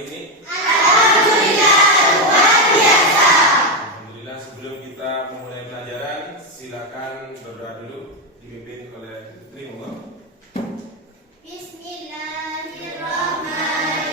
ini? Alhamdulillah luar biasa. Alhamdulillah. Sebelum kita memulai pelajaran, silakan berdoa dulu dipimpin oleh Trimullah. Bismillahirrahmanirrahim.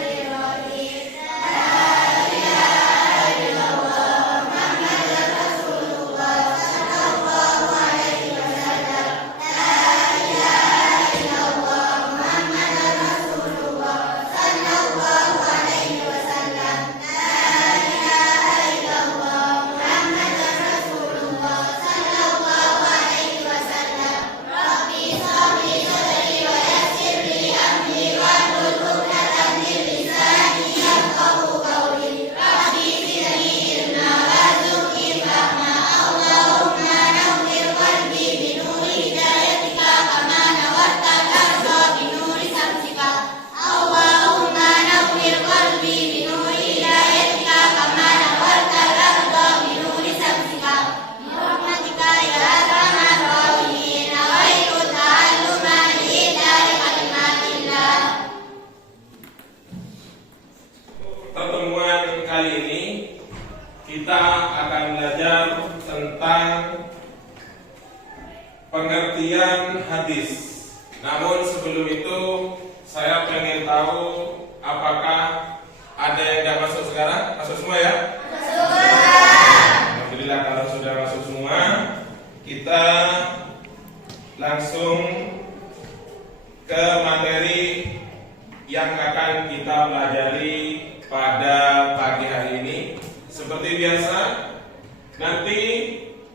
Pertemuan kali ini kita akan belajar tentang pengertian hadis. Namun sebelum itu saya pengen tahu apakah ada yang tidak masuk sekarang? Masuk semua ya? Alhamdulillah kalau sudah masuk semua, kita langsung ke materi yang akan kita pelajari pada pagi hari ini. Seperti biasa, nanti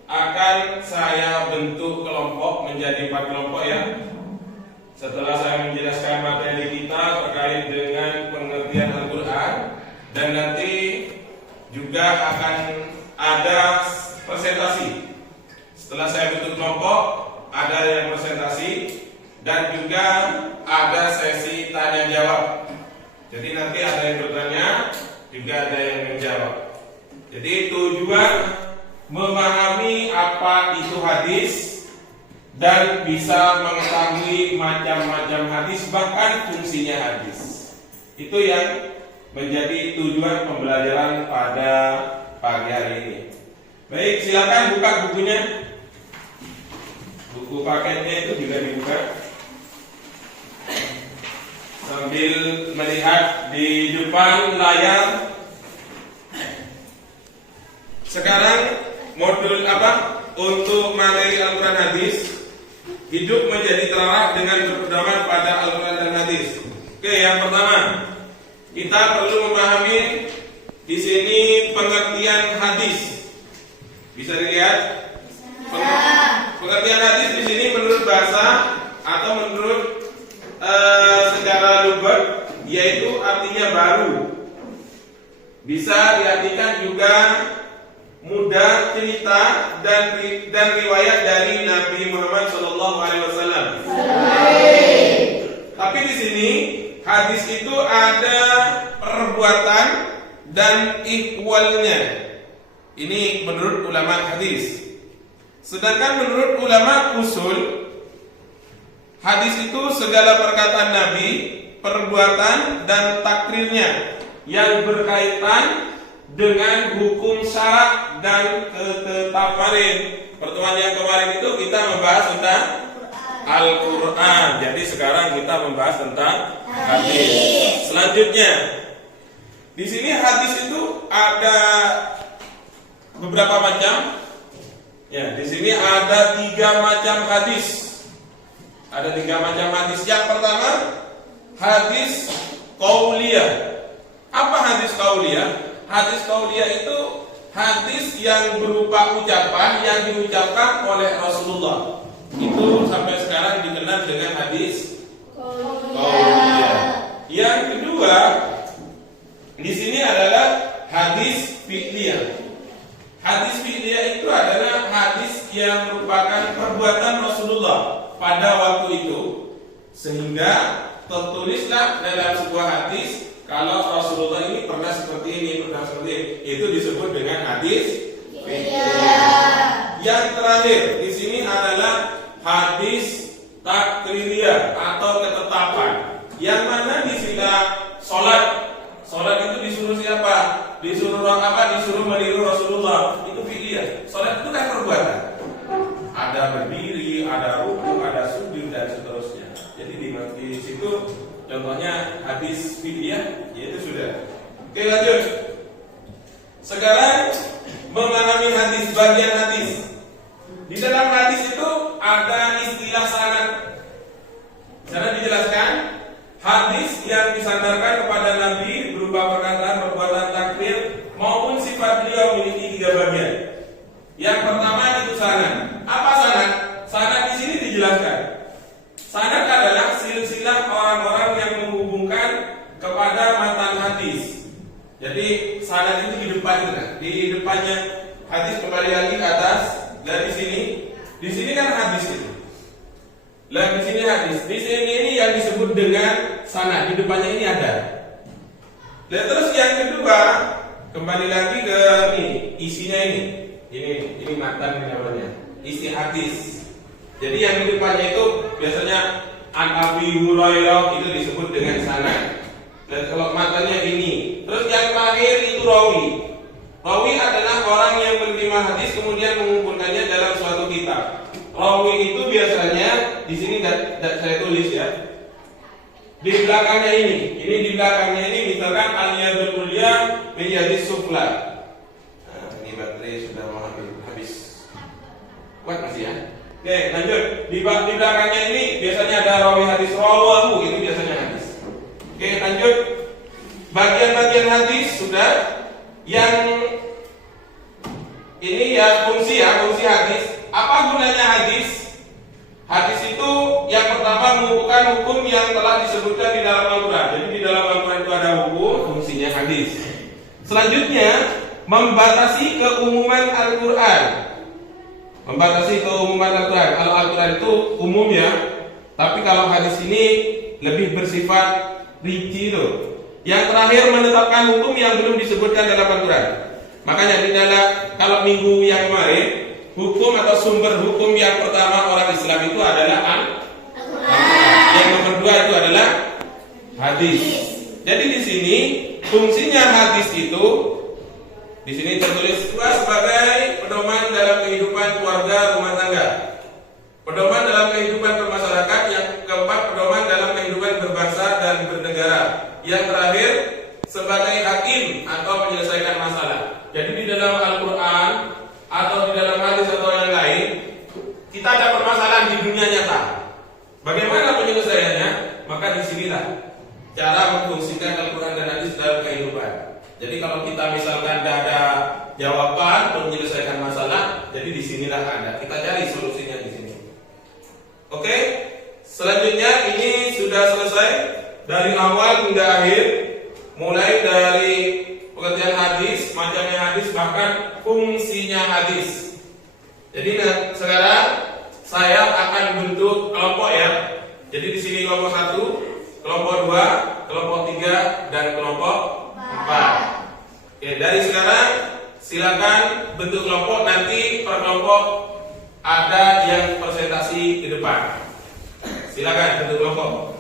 akan saya bentuk kelompok menjadi 4 kelompok ya. Setelah saya menjelaskan materi kita terkait dengan pengertian Al-Quran, dan nanti juga akan ada presentasi. Setelah saya bentuk kelompok, ada yang presentasi dan juga ada sesi tanya jawab. Jadi nanti ada yang bertanya, juga ada yang menjawab. Jadi tujuan memahami apa itu hadis dan bisa mengetahui macam-macam hadis, bahkan fungsinya hadis. Itu yang menjadi tujuan pembelajaran pada pagi hari ini. Baik, silakan buka bukunya. Buku paketnya itu juga dibuka. Sambil melihat di depan layar. Sekarang modul apa? Untuk materi Al-Quran hadis, hidup menjadi terarah dengan berpedoman pada Al-Quran dan hadis. Oke, yang pertama, kita perlu memahami di sini pengertian hadis. Bisa dilihat? Pengertian hadis di sini menurut bahasa atau menurut secara lughat, yaitu artinya baru. Bisa diartikan juga mudah cerita dan riwayat dari Nabi Muhammad SAW. Tapi di sini hadis itu ada perbuatan dan ihwalnya. Ini menurut ulama hadis. Sedangkan menurut ulama usul, hadis itu segala perkataan Nabi, perbuatan dan takrirnya yang berkaitan dengan hukum syarak dan ketetapan. Pertemuan yang kemarin itu kita membahas tentang Al-Quran. Jadi sekarang kita membahas tentang hadis. Selanjutnya, di sini hadis itu ada beberapa macam. Ya, di sini ada 3 macam hadis. Ada 3 macam hadis. Yang pertama, hadis qauliyah. Apa hadis qauliyah? Hadis qauliyah itu hadis yang berupa ucapan yang diucapkan oleh Rasulullah. Itu sampai sekarang dikenal dengan hadis qauliyah. Yang kedua, di sini adalah hadis fi'liyah. Hadis fi'liyah itu adalah hadis yang merupakan perbuatan Rasulullah pada waktu itu, sehingga tertulislah dalam sebuah hadis kalau Rasulullah ini pernah seperti ini, pernah seperti ini. Itu disebut dengan hadis fi'liyah. Yang terakhir di sini adalah hadis takririyah atau ketetapan, yang mana di sila sholat disuruh meniru Rasulullah, itu fi'liyah. Salat itu kan perbuatan. Ada berdiri, ada ruku, ada sujud dan seterusnya. Jadi di situ contohnya hadis fi'liyah, yaitu sudah. Oke, lanjut. Sekarang memahami hadis, bagian hadis. Di dalam hadis itu ada istilah sanad. Sana dijelaskan hadis yang disandarkan kepada Nabi berupa perkataan, perbuatan, takbir maupun sifat beliau memiliki 3 bagian. Yang pertama itu sanad. Apa sanad? Sanad di sini dijelaskan. Sanad adalah silsilah orang-orang yang menghubungkan kepada matan hadis. Jadi sanad itu di depan itu kan. Di depannya hadis kembali lagi ke atas. Dari sini, di sini kan hadis itu. Lah di sini hadis. Di sini ini yang disebut dengan sanad. Di depannya ini ada. Dan terus yang kedua, kembali lagi ke ini, isinya ini. Ini matan namanya. Isi hadis. Jadi yang di depannya itu biasanya An Abi Hurairah itu disebut dengan sanad. Dan kalau matanya ini. Terus yang terakhir itu rawi. Rawi adalah orang yang menerima hadis kemudian mengumpulkannya dalam suatu kitab. Rawi itu biasanya di sini saya tulis ya. Di belakangnya ini di belakangnya ini misalkan al-yadul ulya min yadis sufla. Nah, ini baterai sudah mau habis. Kuat masih ya? Oke, lanjut. Di belakangnya ini biasanya ada rawi hadis rawahu, itu biasanya hadis. Oke, lanjut. Bagian-bagian hadis sudah. Yang ini ya fungsi hadis. Apa gunanya hadis? Hadis itu yang pertama mengumpulkan hukum yang telah disebutkan di dalam Al-Quran. Jadi di dalam Al-Quran itu ada hukum, fungsinya hadis. Selanjutnya membatasi keumuman Al-Quran. Membatasi keumuman Al-Quran. Kalau Al-Quran itu umum ya, tapi kalau hadis ini lebih bersifat rinci itu. Yang terakhir menetapkan hukum yang belum disebutkan dalam Al-Quran. Makanya di dalam kalau minggu yang kemarin hukum atau sumber hukum yang pertama orang Islam itu adalah Al-Quran. Yang nomor 2 itu adalah hadis. Jadi di sini fungsinya hadis itu di sini tertulis sebagai pedoman dalam kehidupan keluarga rumah tangga, pedoman dalam kehidupan bermasyarakat, yang keempat pedoman dalam kehidupan berbangsa dan bernegara. Yang terakhir sebagai hakim atau menyelesaikan masalah. Jadi di dalam Al-Quran atau di dalam hadis atau yang lain, kita ada permasalahan di dunia nyata. Bagaimana penyelesaiannya? Maka disinilah cara memfungsikan Al-Quran dan hadis dalam kehidupan. Jadi kalau kita misalkan tidak ada jawaban untuk menyelesaikan masalah, jadi disinilah ada. Kita cari solusinya di sini. Oke, selanjutnya ini sudah selesai. Dari awal hingga akhir, mulai dari pengertian hadis, macamnya hadis, bahkan fungsinya hadis. Jadi sekarang saya akan bentuk kelompok ya. Jadi di sini kelompok 1, kelompok 2, kelompok 3, dan kelompok 4. Oke, dari sekarang silakan bentuk kelompok, nanti per kelompok ada yang presentasi di depan. Silakan bentuk kelompok.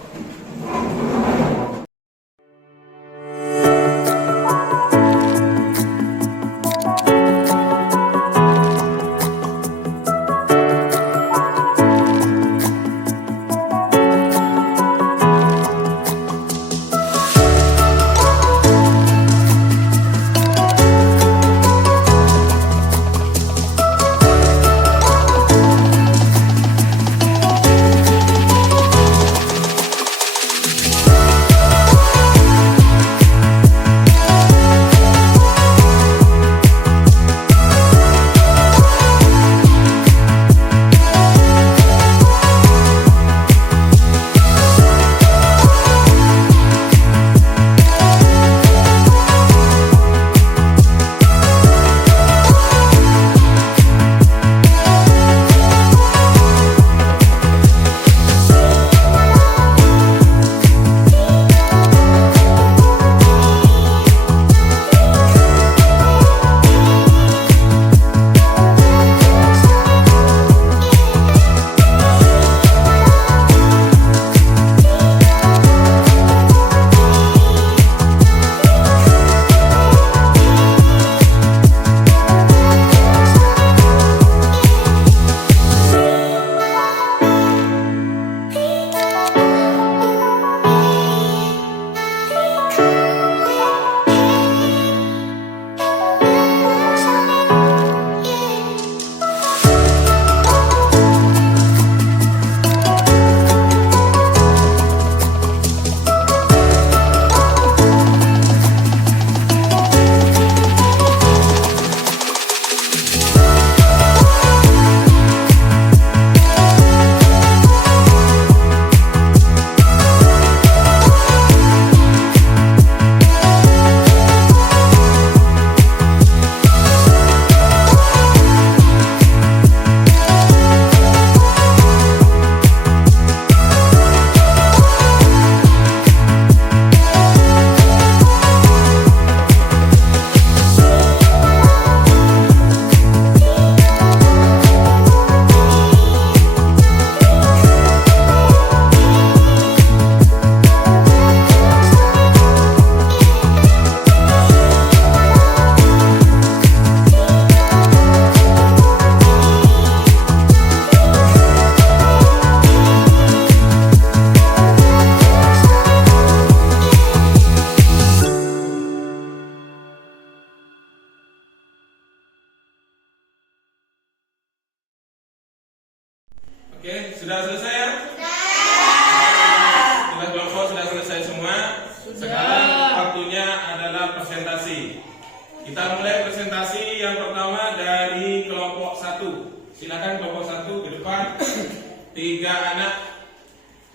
adalah presentasi. Kita mulai presentasi yang pertama dari kelompok 1. Silakan kelompok 1 ke depan. 3 anak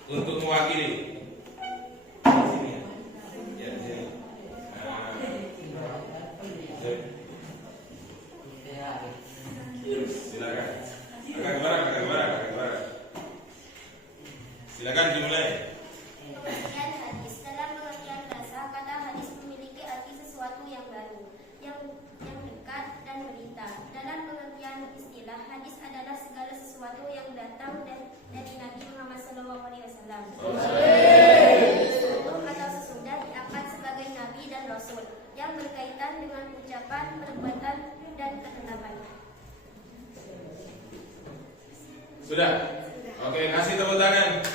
untuk mewakili. Sini ya. Ya, sini. Silakan. Agak barak. Silakan dimulai. Pengertian hadis. Dalam pengertian bahasa, kata hadis memiliki arti sesuatu yang baru, yang dekat dan berita. Dalam pengertian istilah, hadis adalah segala sesuatu yang datang dari Nabi Muhammad SAW. Sebelum atau sesudah diangkat sebagai Nabi dan Rasul, yang berkaitan dengan ucapan, perbuatan, dan ketetapan. Sudah? Oke, kasih tepuk tangan.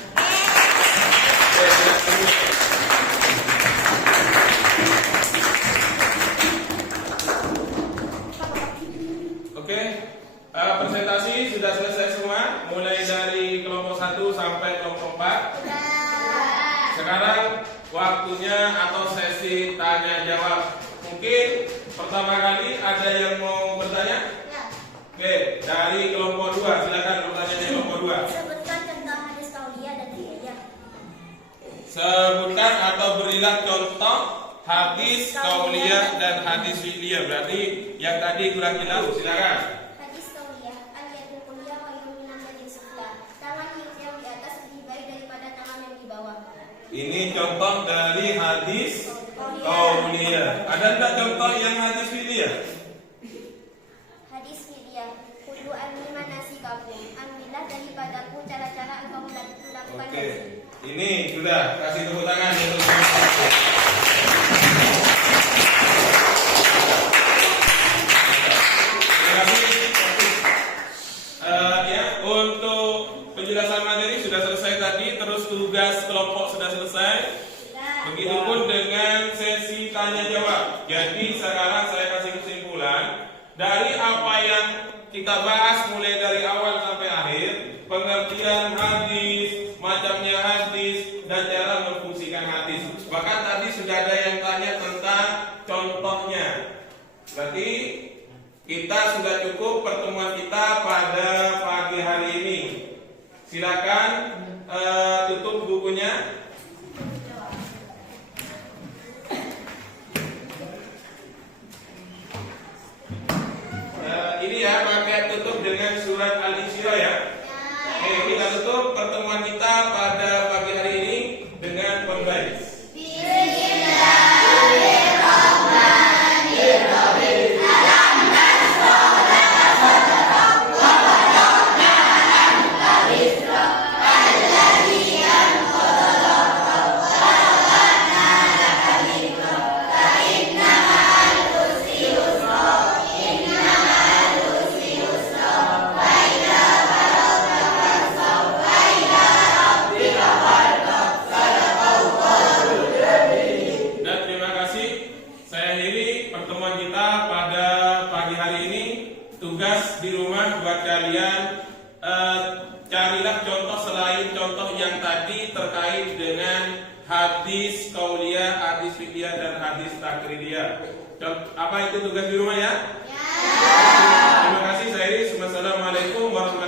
Oke, presentasi sudah selesai semua, mulai dari kelompok 1 sampai kelompok 4. Sekarang waktunya atau sesi tanya jawab. Mungkin pertama kali ada yang mau bertanya? Oke, dari kelompok 2, silakan pertanyaannya kelompok 2. Sebutkan contoh hadis qauliyah dan fi'liyah. Sebutkan atau berilah contoh hadis qauliyah dan hadis fi'liyah. Berarti yang tadi kurang jelas, silakan. Hadis qauliyah, al-yadul ulya khairun min al-yadis sufla. Tangan yang di atas lebih baik daripada tangan yang di bawah. Ini contoh dari hadis qauliyah. Ada enggak contoh yang hadis fi'liyah? Hadis fi'liyah, kullu anni manasikakum. Ambillah daripadaku cara-cara engkau melakukan Oke, haji. ini sudah, kasih tepuk tangan untuk terima kasih. Ya, untuk penjelasan materi sudah selesai tadi, terus tugas kelompok sudah selesai. Begitupun dengan sesi tanya jawab. Jadi sekarang saya kasih kesimpulan dari apa yang kita bahas mulai dari awal sampai akhir, pengertian hadis, macamnya hadis, dan cara memfungsikan hadis. Bahkan tadi sudah ada yang tanya tentang contohnya. Berarti kita sudah cukup pertemuan kita pada pagi hari ini. Silakan tutup bukunya. Ini ya, pakai tutup dengan surat Al-Insyirah ya. Oke, kita tutup pertemuan kita pada pagi hari ini dengan pembaik. Tugas di rumah buat kalian, carilah contoh selain contoh yang tadi terkait dengan hadis qauliyah, hadis fiqhiyah, dan hadis takririyah. Apa itu tugas di rumah ya? Terima kasih. Saya Iris. Wassalamualaikum warahmatullahi wabarakatuh.